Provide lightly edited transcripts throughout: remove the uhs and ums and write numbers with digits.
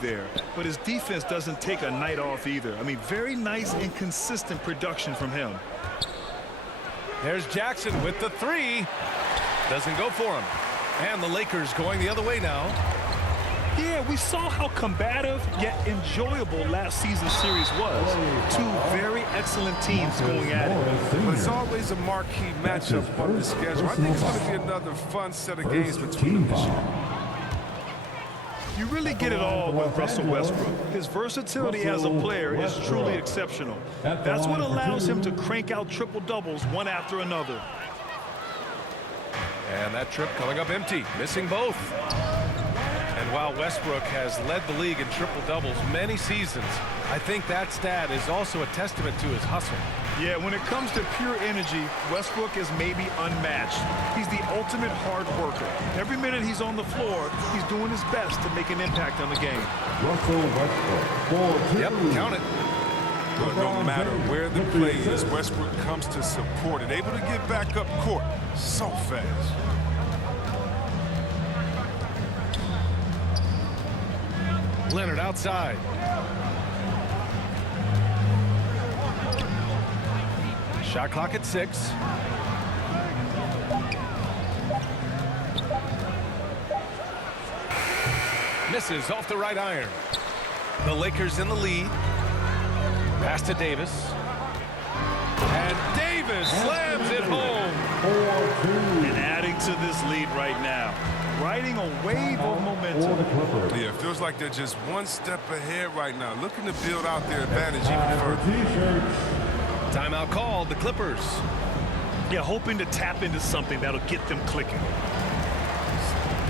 there, but his defense doesn't take a night off either. I mean, very nice and consistent production from him. There's Jackson with the three. Doesn't go for him. And the Lakers going the other way now. Yeah, we saw how combative yet enjoyable last season's series was. Two very excellent teams going at it. But it's always a marquee matchup on the schedule. I think it's going to be another fun set of games between them this year. You really get it all with Russell Westbrook. His versatility as a player is truly exceptional. That's what allows him to crank out triple-doubles one after another. And that trip coming up empty, missing both. And while Westbrook has led the league in triple-doubles many seasons, I think that stat is also a testament to his hustle. Yeah, when it comes to pure energy, Westbrook is maybe unmatched. He's the ultimate hard worker. Every minute he's on the floor, he's doing his best to make an impact on the game. Russell Westbrook. Yep, count it. But no matter where the play is, Westbrook comes to support it. Able to get back up court so fast. Leonard outside. Shot clock at 6. Misses off the right iron. The Lakers in the lead. Pass to Davis. And Davis slams it home. And adding to this lead right now. Riding a wave of momentum. Yeah, it feels like they're just one step ahead right now. Looking to build out their advantage even further. Timeout called, the Clippers. Yeah, hoping to tap into something that'll get them clicking.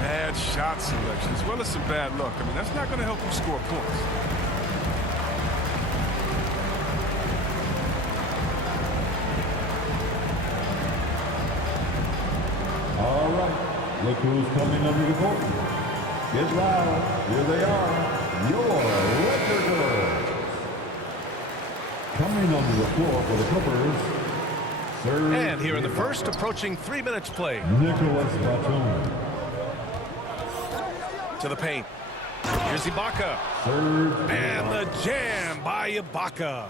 Bad shot selection as well as some bad luck. I mean, that's not going to help you score points. All right. Look who's coming under the court. Get loud. Here they are. Your Laker Girls. Coming onto the floor for the Clippers. Third. And here in the first, approaching 3 minutes play. Nicholas Batum. To the paint. Here's Ibaka. Third. And the jam by Ibaka.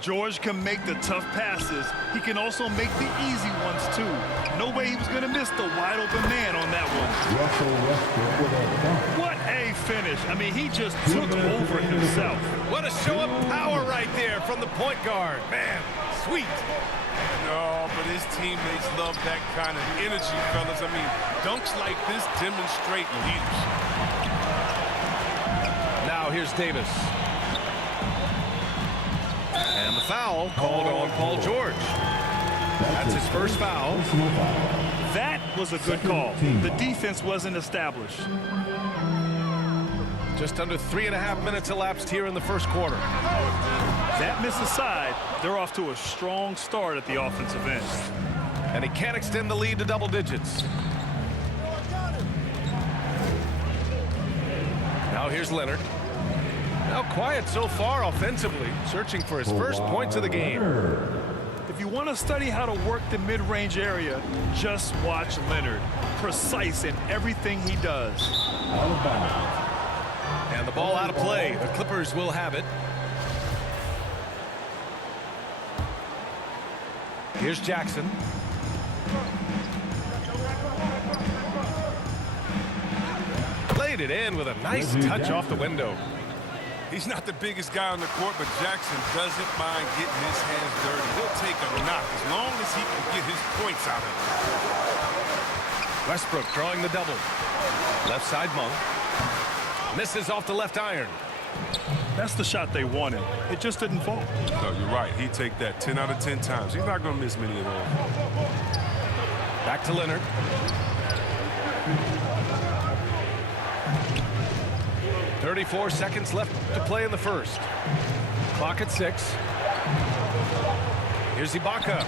George can make the tough passes. He can also make the easy ones, too. No way he was going to miss the wide-open man on that one. Russell Westbrook with a dunk. What a finish. I mean, he just took over himself. What a show of power right there from the point guard. Man, sweet. No, but his teammates love that kind of energy, fellas. I mean, dunks like this demonstrate leadership. Now here's Davis. And the foul called on Paul George. That's his first foul. That was a good call. The defense wasn't established. Just under 3.5 minutes elapsed here in the first quarter. That miss aside, they're off to a strong start at the offensive end. And he can't extend the lead to double digits. Now here's Leonard. Now quiet so far offensively, searching for his first points of the game. If you want to study how to work the mid-range area, just watch Leonard. Precise in everything he does. And the ball out of play. The Clippers will have it. Here's Jackson. Laid it in with a nice touch off the window. He's not the biggest guy on the court, but Jackson doesn't mind getting his hands dirty. He'll take a knock as long as he can get his points out of it. Westbrook drawing the double. Left side Monk. Misses off the left iron. That's the shot they wanted. It just didn't fall. No, you're right. He'd take that 10 out of 10 times. He's not going to miss many of those. Back to Leonard. .34 seconds left to play in the first. Clock at 6. Here's Ibaka.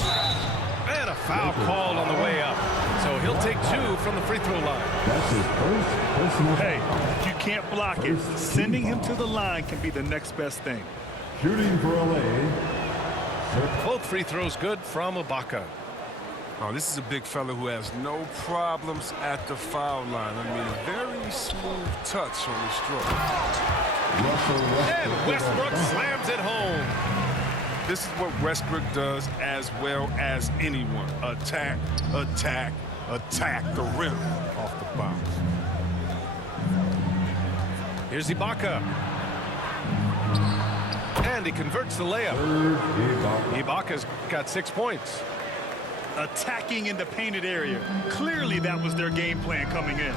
And a foul called on the way up. So he'll take 2 from the free throw line. That's his first personal. Hey, if you can't block it, sending him to the line can be the next best thing. Shooting for LA. Both free throws good from Ibaka. Oh, this is a big fella who has no problems at the foul line. I mean, very smooth touch on the stroke. And Westbrook slams it home. This is what Westbrook does as well as anyone. Attack, attack, attack the rim off the bounce. Here's Ibaka. And he converts the layup. Ibaka's got 6 points. Attacking in the painted area. Clearly that was their game plan coming in.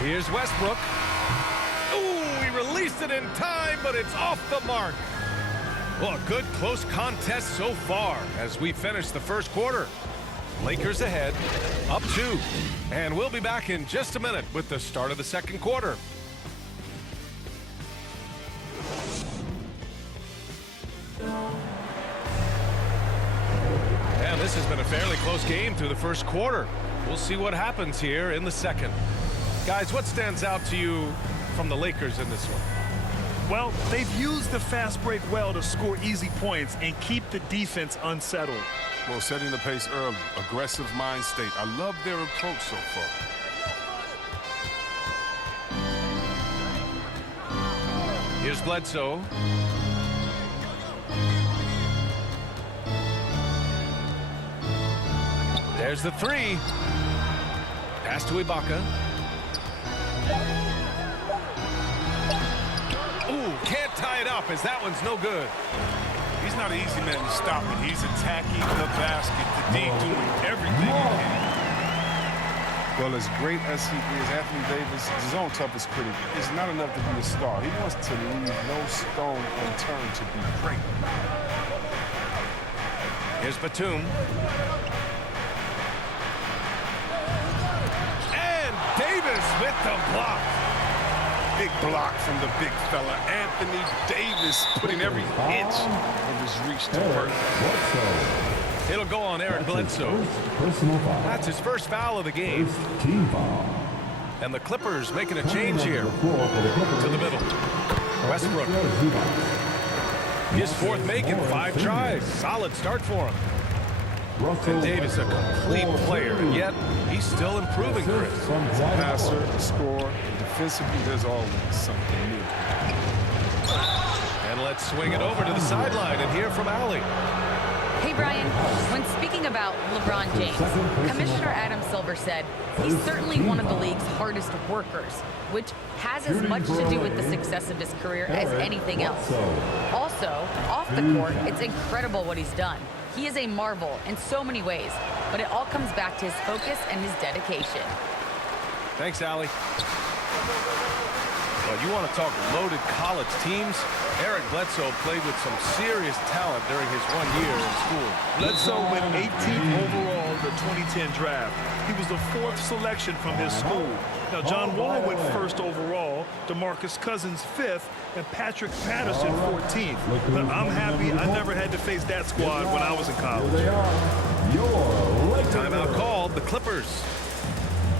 Here's Westbrook. Ooh, he released it in time, but it's off the mark. Well, a good close contest so far as we finish the first quarter. Lakers ahead, up 2. And we'll be back in just a minute with the start of the second quarter. And this has been a fairly close game through the first quarter. We'll see what happens here in the second. Guys, what stands out to you from the Lakers in this one? Well, they've used the fast break well to score easy points and keep the defense unsettled. Well, setting the pace early, aggressive mind state. I love their approach so far. Here's Bledsoe. There's the 3. Pass to Ibaka. Ooh, can't tie it up as that one's no good. He's not an easy man to stop it. He's attacking the basket. The D doing everything he can. Well, as great as he is, Anthony Davis is his own toughest critic. It's not enough to be a star. He wants to leave no stone unturned to be great. Here's Batum. And Davis with the block. Big block from the big fella. Anthony Davis putting every inch of his reach to work. It'll go on Eric Bledsoe. That's his first foul of the game. And the Clippers making a change here to the middle. Westbrook. His 4th make in 5 tries. Solid start for him. And Davis, a complete player, and yet he's still improving, Chris. Passer, scorer, defensively, there's always something new. And let's swing it over to the sideline and hear from Allie. Hey, Brian, when speaking about LeBron James, Commissioner Adam Silver said he's certainly one of the league's hardest workers, which has as much to do with the success of his career as anything else. Also, off the court, it's incredible what he's done. He is a marvel in so many ways, but it all comes back to his focus and his dedication. Thanks, Allie. Well, you want to talk loaded college teams? Eric Bledsoe played with some serious talent during his 1 year in school. Bledsoe went 18th overall in the 2010 draft. He was the 4th selection from his school. Now, John Wall went 1st overall, DeMarcus Cousins 5th, and Patrick Patterson 14th. But I'm happy I never had to face that squad when I was in college. Timeout called, the Clippers.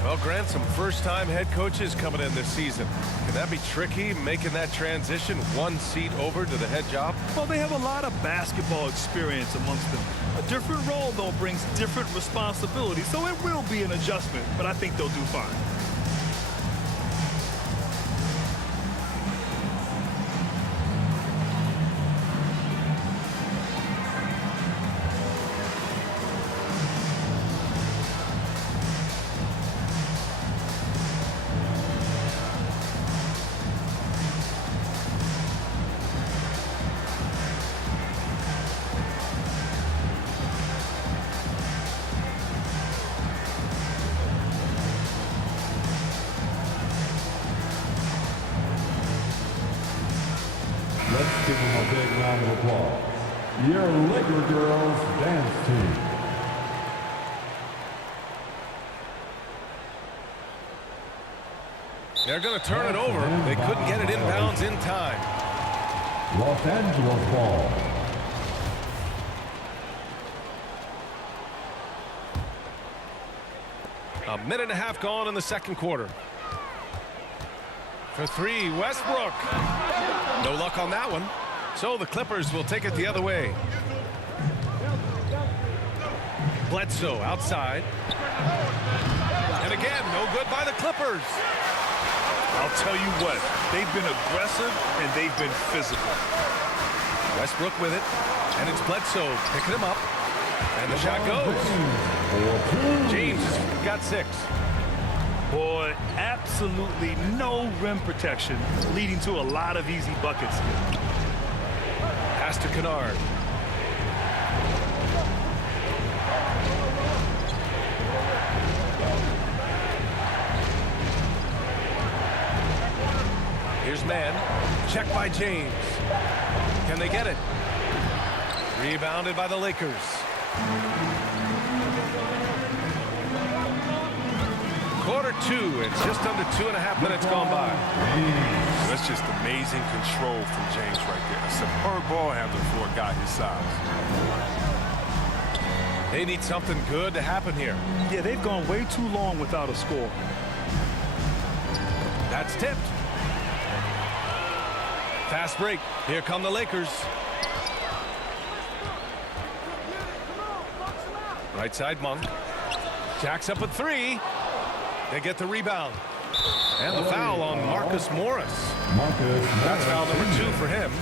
Well, Grant, some first-time head coaches coming in this season. Can that be tricky, making that transition 1 seat over to the head job? Well, they have a lot of basketball experience amongst them. A different role, though, brings different responsibilities, so it will be an adjustment, but I think they'll do fine. Let's give them a big round of applause. Your Laker Girls Dance Team. They're going to turn it over. They couldn't get it inbounds in time. Los Angeles ball. A minute and a half gone in the second quarter. For 3, Westbrook. No luck on that one. So the Clippers will take it the other way. Bledsoe outside. And again, no good by the Clippers. I'll tell you what, they've been aggressive and they've been physical. Westbrook with it, and it's Bledsoe picking him up. And the shot goes. James has got 6. Boy, absolutely no rim protection, leading to a lot of easy buckets. Pass to Kennard. Here's man. Check by James. Can they get it? Rebounded by the Lakers. Quarter 2, and just under 2.5 minutes gone by. That's just amazing control from James right there. A superb ball handler for a guy his size. They need something good to happen here. Yeah, they've gone way too long without a score. That's tipped. Fast break. Here come the Lakers. Right side, Monk. Jacks up a 3. They get the rebound. And the foul on Marcus Morris. That's foul number 2 for him.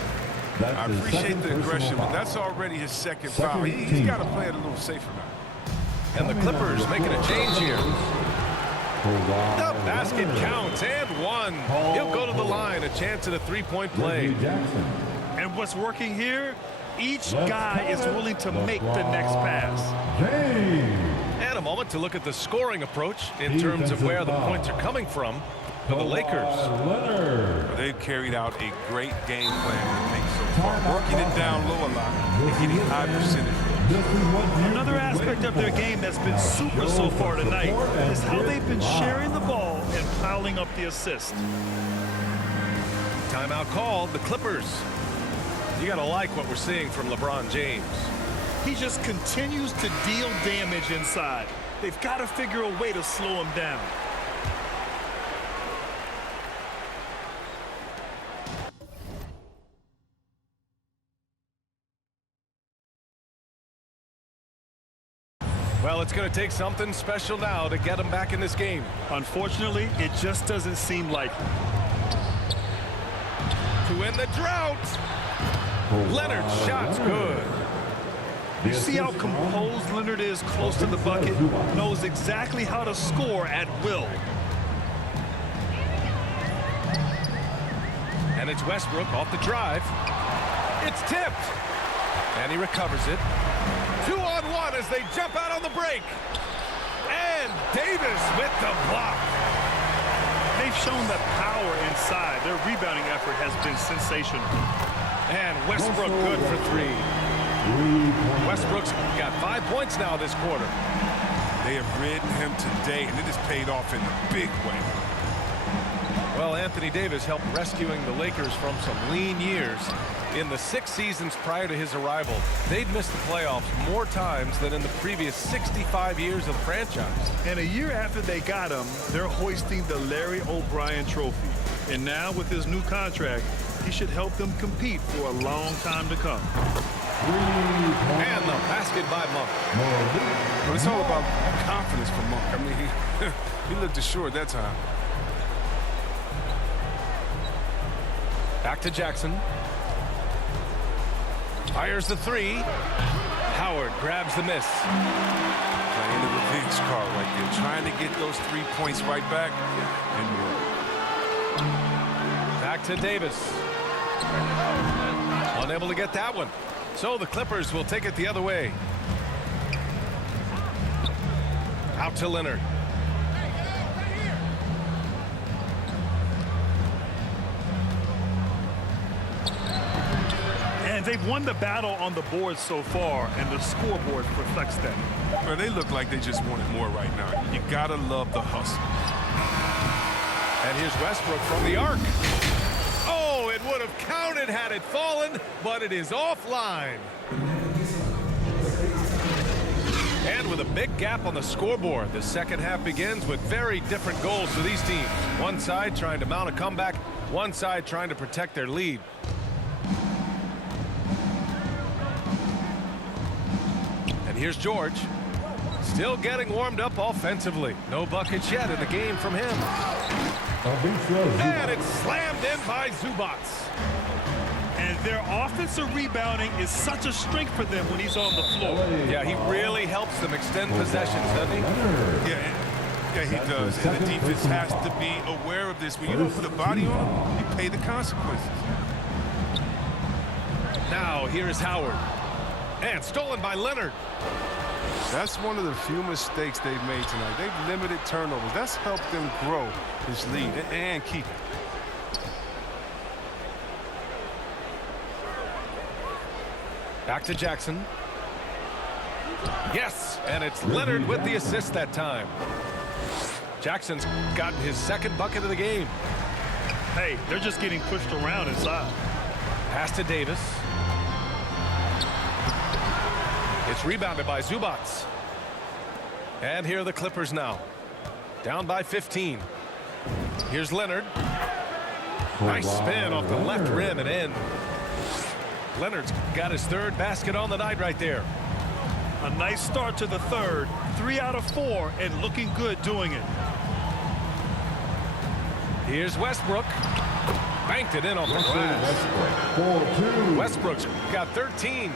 I appreciate the aggression, but that's already his second foul. He's got to play it a little safer now. And the Clippers making a change here. The basket counts, and 1. He'll go to the line, a chance at a 3-point play. And what's working here, each guy is willing to make the next pass. And a moment to look at the scoring approach in terms of where the points are coming from for the Lakers. They've carried out a great game plan, I think, so far. Working it down low a lot and getting high percentage. Another aspect of their game that's been super so far tonight is how they've been sharing the ball and piling up the assists. Timeout called, the Clippers. You got to like what we're seeing from LeBron James. He just continues to deal damage inside. They've got to figure a way to slow him down. Well, it's going to take something special now to get him back in this game. Unfortunately, it just doesn't seem like it. To win the drought. Leonard's shot's good. You see how composed Leonard is close to the bucket? Knows exactly how to score at will. And it's Westbrook off the drive. It's tipped. And he recovers it. 2-on-1 as they jump out on the break. And Davis with the block. They've shown the power inside. Their rebounding effort has been sensational. And Westbrook good for 3. Westbrook's got 5 points now this quarter. They have ridden him today, and it has paid off in a big way. Well, Anthony Davis helped rescuing the Lakers from some lean years. In the 6 seasons prior to his arrival, they'd missed the playoffs more times than in the previous 65 years of the franchise. And a year after they got him, they're hoisting the Larry O'Brien Trophy. And now with his new contract, he should help them compete for a long time to come. And the basket by Monk. But it's all about confidence for Monk. I mean, he looked assured that time. Back to Jackson. Fires the 3. Howard grabs the miss. Playing the revenge card right there. Trying to get those 3 points right back. And back to Davis. Unable to get that one. So the Clippers will take it the other way. Out to Leonard. And they've won the battle on the board so far, and the scoreboard reflects that. well, they look like they just wanted more right now. You gotta love the hustle. And here's Westbrook from the arc. Oh, it would have counted had it fallen, but it is offline. And with a big gap on the scoreboard, the second half begins with very different goals for these teams. One side trying to mount a comeback, one side trying to protect their lead. And here's George. Still getting warmed up offensively. No buckets yet in the game from him. And it's slammed in by Zubats. And their offensive rebounding is such a strength for them when he's on the floor. Yeah, he really helps them extend possessions, doesn't he? Yeah, he does. And the defense has to be aware of this. When you don't put a body on him, you pay the consequences. Now, here is Howard. And stolen by Leonard. That's one of the few mistakes they've made tonight. They've limited turnovers. That's helped them grow this lead and keep it. Back to Jackson. Yes, and it's Leonard with the assist that time. Jackson's gotten his second bucket of the game. Hey, they're just getting pushed around inside. Pass to Davis. It's rebounded by Zubats. And here are the Clippers now. Down by 15. Here's Leonard. Nice spin off the left rim and in. Leonard's got his third basket on the night right there. A nice start to the third. 3 out of 4 and looking good doing it. Here's Westbrook. Banked it in off the glass. Westbrook's got 13.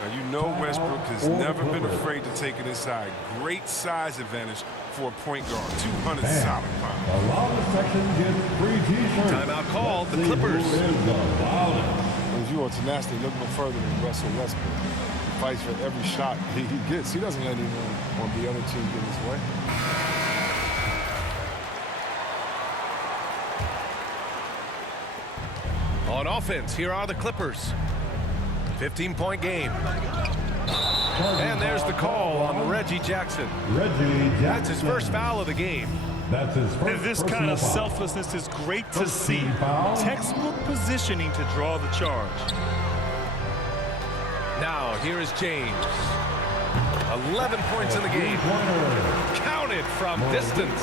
Now, you know Westbrook has never been afraid to take it inside. Great size advantage for a point guard. 200 solid pounds. A lot of sections get free t-shirts. Timeout called. The Clippers. If you are tenacity, look no further than Russell Westbrook. He fights for every shot he gets. He doesn't let anyone on the other team get his way. On offense, here are the Clippers. 15-point game. And there's the call on Reggie Jackson. That's his first foul of the game. That's his first. And this kind of selflessness is great to see. Textbook positioning to draw the charge. Now, here is James. 11 points in the game. Counted from distance.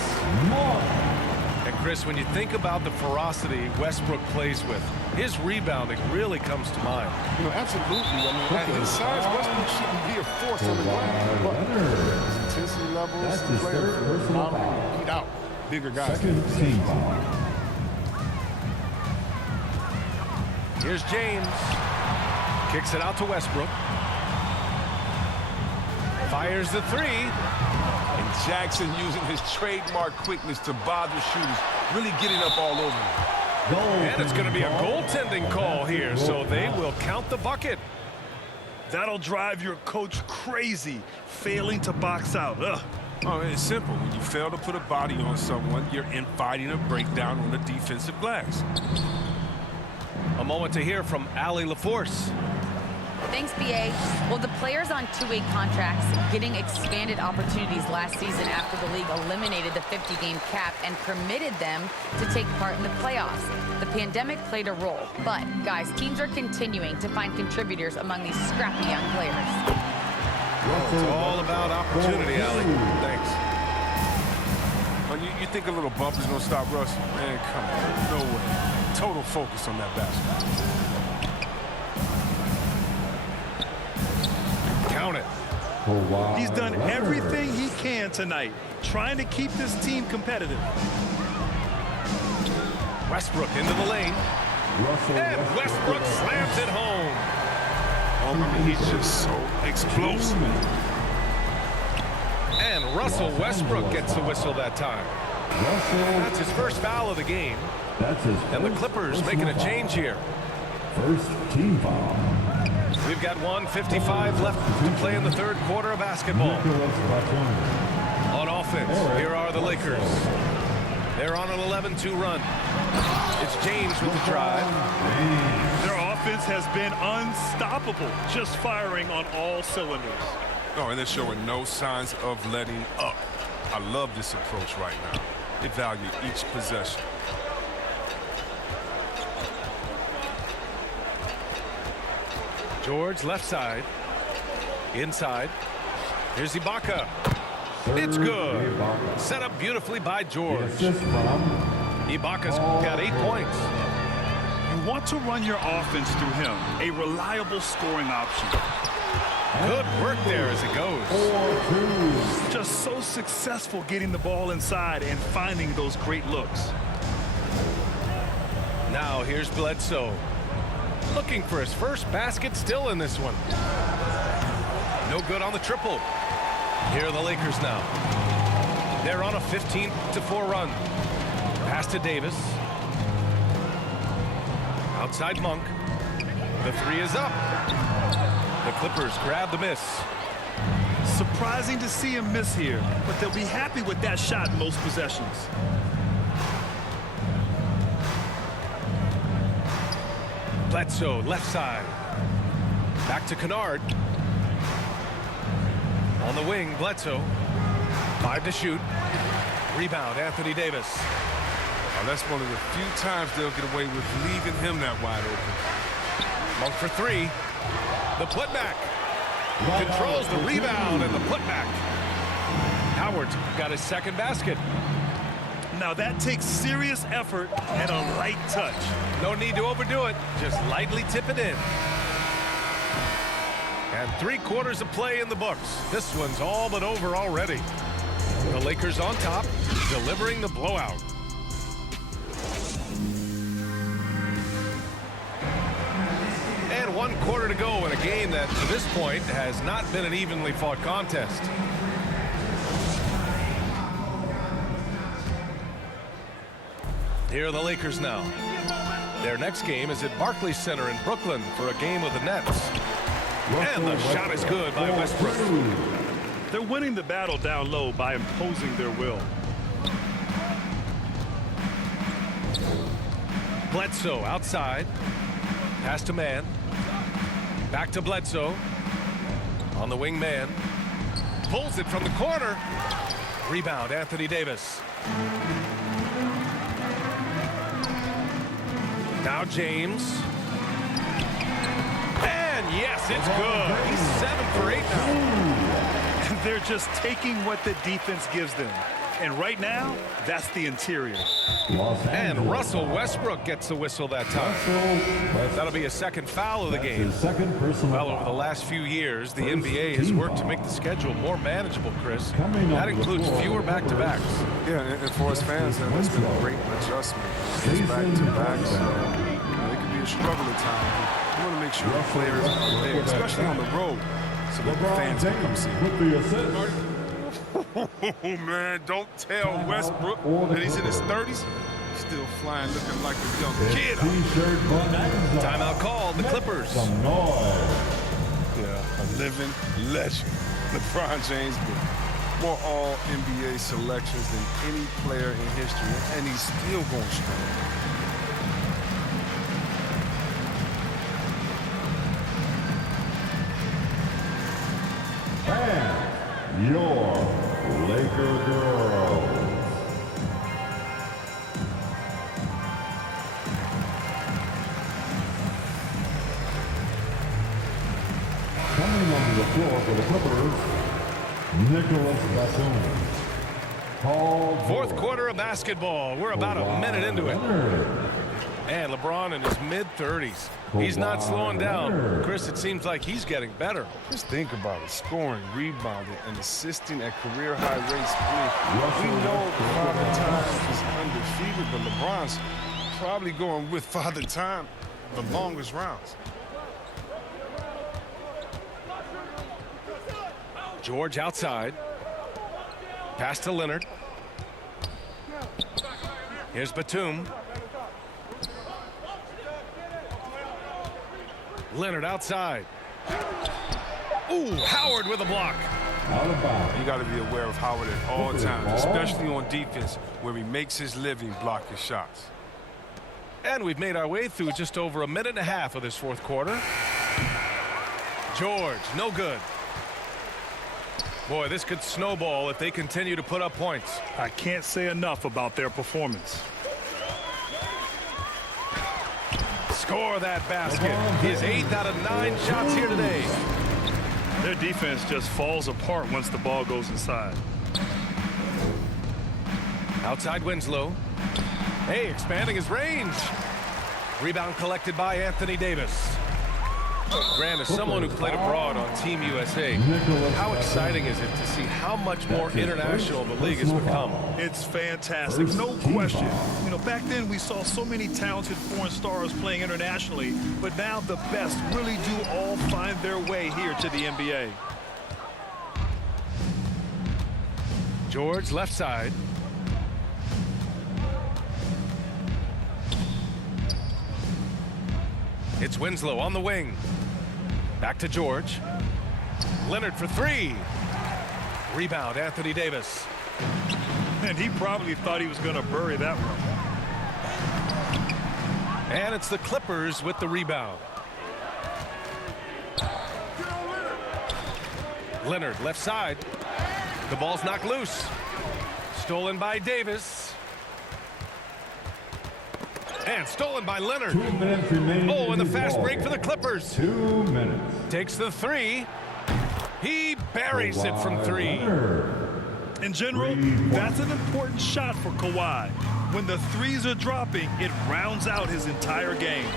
And Chris, when you think about the ferocity Westbrook plays with, his rebounding really comes to mind. You know, absolutely. I mean, at his size, Westbrook shouldn't be a force on the ground. But his intensity levels, That's his third personal foul. beat out bigger guys. Second team foul. Here's James. Kicks it out to Westbrook. Fires the three. And Jackson using his trademark quickness to bother shooters, really getting up all over them. And it's going to be a goaltending call here, so they will count the bucket. That'll drive your coach crazy, failing to box out. Ugh. Oh, it's simple. When you fail to put a body on someone, you're inviting a breakdown on the defensive glass. A moment to hear from Allie LaForce. Thanks, BA. Well, the players on two-way contracts getting expanded opportunities last season after the league eliminated the 50-game cap and permitted them to take part in the playoffs. The pandemic played a role, but, guys, teams are continuing to find contributors among these scrappy young players. It's all about opportunity, Allie. Thanks. Well, you think a little bump is going to stop Russ? Man, come on. No way. Total focus on that basket. Count it. He's done everything he can tonight, trying to keep this team competitive. Westbrook into the lane. And Westbrook slams it home. I mean, he's just so explosive. And Russell Westbrook gets the whistle that time. That's his first foul of the game. And the Clippers making a change here. First team foul. We've got 1:55 left to play in the third quarter of basketball. On offense, here are the Lakers. They're on an 11-2 run. It's James with the drive. Their offense has been unstoppable, just firing on all cylinders. Oh, and they're showing no signs of letting up. I love this approach right now. They value each possession. George left side. Inside. Here's Ibaka. It's good. Set up beautifully by George. Ibaka's got 8 points. You want to run your offense through him, a reliable scoring option. Good work there as it goes. 4-2. Just so successful getting the ball inside and finding those great looks. Now here's Bledsoe. Looking for his first basket still in this one. No good on the triple. Here are the Lakers now. They're on a 15-4 run. Pass to Davis. Outside Monk. The three is up. The Clippers grab the miss. Surprising to see him miss here, but they'll be happy with that shot in most possessions. Bledsoe, left side. Back to Kennard. On the wing, Bledsoe. 5 to shoot. Rebound, Anthony Davis. Oh, that's one of the few times they'll get away with leaving him that wide open. Monk for 3. The putback. Controls the rebound and the putback. Howard's got his second basket. Now that takes serious effort and a light touch. No need to overdo it. Just lightly tip it in. And 3/4 of play in the books. This one's all but over already. The Lakers on top, delivering the blowout. And 1/4 to go in a game that, to this point, has not been an evenly fought contest. Here are the Lakers now. Their next game is at Barclays Center in Brooklyn for a game with the Nets. And the shot is good by Westbrook. They're winning the battle down low by imposing their will. Bledsoe outside. Pass to Man. Back to Bledsoe. On the wing man. Pulls it from the corner. Rebound, Anthony Davis. Now James. And yes, it's good. He's 7 for 8 now. They're just taking what the defense gives them. And right now, that's the interior. And Russell Westbrook gets the whistle that time. That'll be a second foul of the game. Second personal Well, over the last few years, the NBA has worked to make the schedule more manageable, Chris. That includes fewer back-to-backs. Yeah, and for us fans, that's been a great adjustment. It's back-to-backs. It could be a struggle at times. You want to make sure the players are there, especially on the road, so that the fans can come see. With the assist. Oh, man, don't tell Westbrook that he's in his 30s. Still flying, looking like a young kid. T-shirt bonanza. Timeout called, the Clippers. Some noise. Yeah, a living legend. LeBron James with more all-NBA selections than any player in history, and he's still going strong. And your Laker girls. Coming onto the floor for the Clippers, Nicholas Batum. Fourth quarter of basketball. We're about a minute into it. And LeBron in his mid-30s. He's not slowing down. Chris, it seems like he's getting better. Just think about it. Scoring, rebounding, and assisting at career-high rates. We know Father Time is undefeated, but LeBron's probably going with Father Time the longest rounds. George outside. Pass to Leonard. Here's Batum. Leonard outside. Ooh, Howard with a block. You got to be aware of Howard at all times, especially on defense, where he makes his living blocking shots. And we've made our way through just over a minute and a half of this fourth quarter. George, no good. Boy, this could snowball if they continue to put up points. I can't say enough about their performance. Score that basket. His 8th out of 9 shots here today. Their defense just falls apart once the ball goes inside. Outside Winslow. Hey, expanding his range. Rebound collected by Anthony Davis. Grant, as someone who played abroad on Team USA, how exciting is it to see how much more international the league has become? It's fantastic, no question. You know, back then we saw so many talented foreign stars playing internationally, but now the best really do all find their way here to the NBA. George, left side. It's Winslow on the wing. Back to George. Leonard for three. Rebound, Anthony Davis. And he probably thought he was going to bury that one. And it's the Clippers with the rebound. Leonard, left side. The ball's knocked loose. Stolen by Davis. And stolen by Leonard. 2 minutes remaining. Oh, and the fast break for the Clippers. 2 minutes. Takes the three. He buries it from three. In general, that's an important shot for Kawhi. When the threes are dropping, it rounds out his entire game.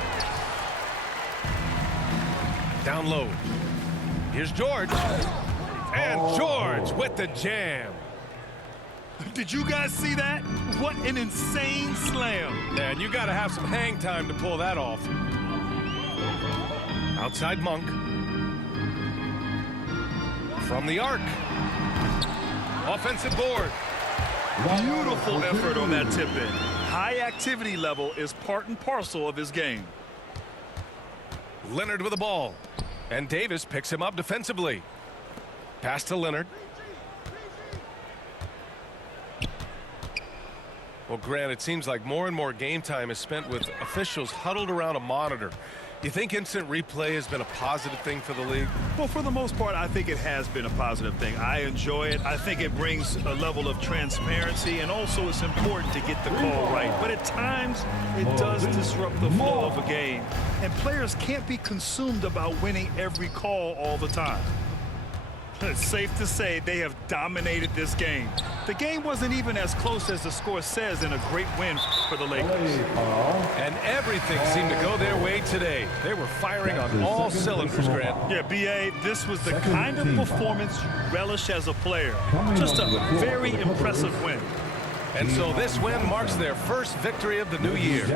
Down low. Here's George. And George with the jam. Did you guys see that? What an insane slam. Man, you got to have some hang time to pull that off. Outside Monk. From the arc. Offensive board. Beautiful effort on that tip-in. High activity level is part and parcel of his game. Leonard with the ball. And Davis picks him up defensively. Pass to Leonard. Well, Grant, it seems like more and more game time is spent with officials huddled around a monitor. You think instant replay has been a positive thing for the league? Well, for the most part, I think it has been a positive thing. I enjoy it. I think it brings a level of transparency, and also it's important to get the call right. But at times, it does disrupt the flow of a game, and players can't be consumed about winning every call all the time. It's safe to say they have dominated this game. The game wasn't even as close as the score says in a great win for the Lakers. And everything seemed to go their way today. They were firing on all cylinders, Grant. Yeah, B.A., this was the kind of performance you relish as a player. Just a very impressive win. And so this win marks their first victory of the new year.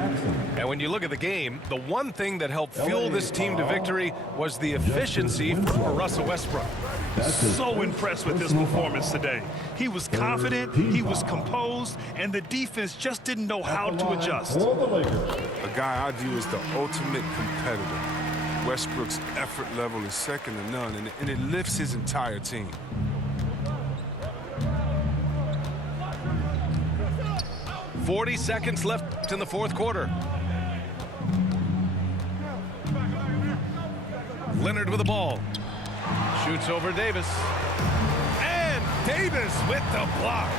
And when you look at the game, the one thing that helped fuel this team to victory was the efficiency for Russell Westbrook. So impressed with his performance today. He was confident, he was composed, and the defense just didn't know how to adjust. A guy I view as the ultimate competitor. Westbrook's effort level is second to none, and it lifts his entire team. .40 seconds left in the fourth quarter. Leonard with the ball. Shoots over Davis. And Davis with the block.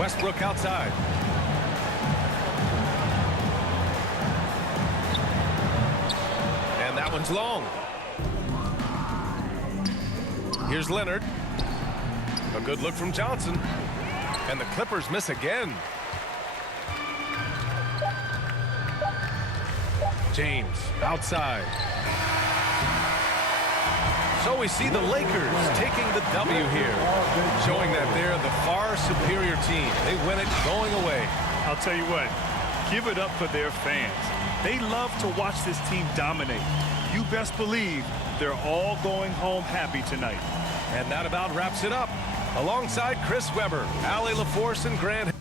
Westbrook outside. And that one's long. Here's Leonard. A good look from Johnson. And the Clippers miss again. James outside. So we see the Lakers taking the W here, showing that they're the far superior team. They win it going away. I'll tell you what, give it up for their fans. They love to watch this team dominate. You best believe they're all going home happy tonight. And that about wraps it up. Alongside Chris Webber, Allie LaForce, and Grant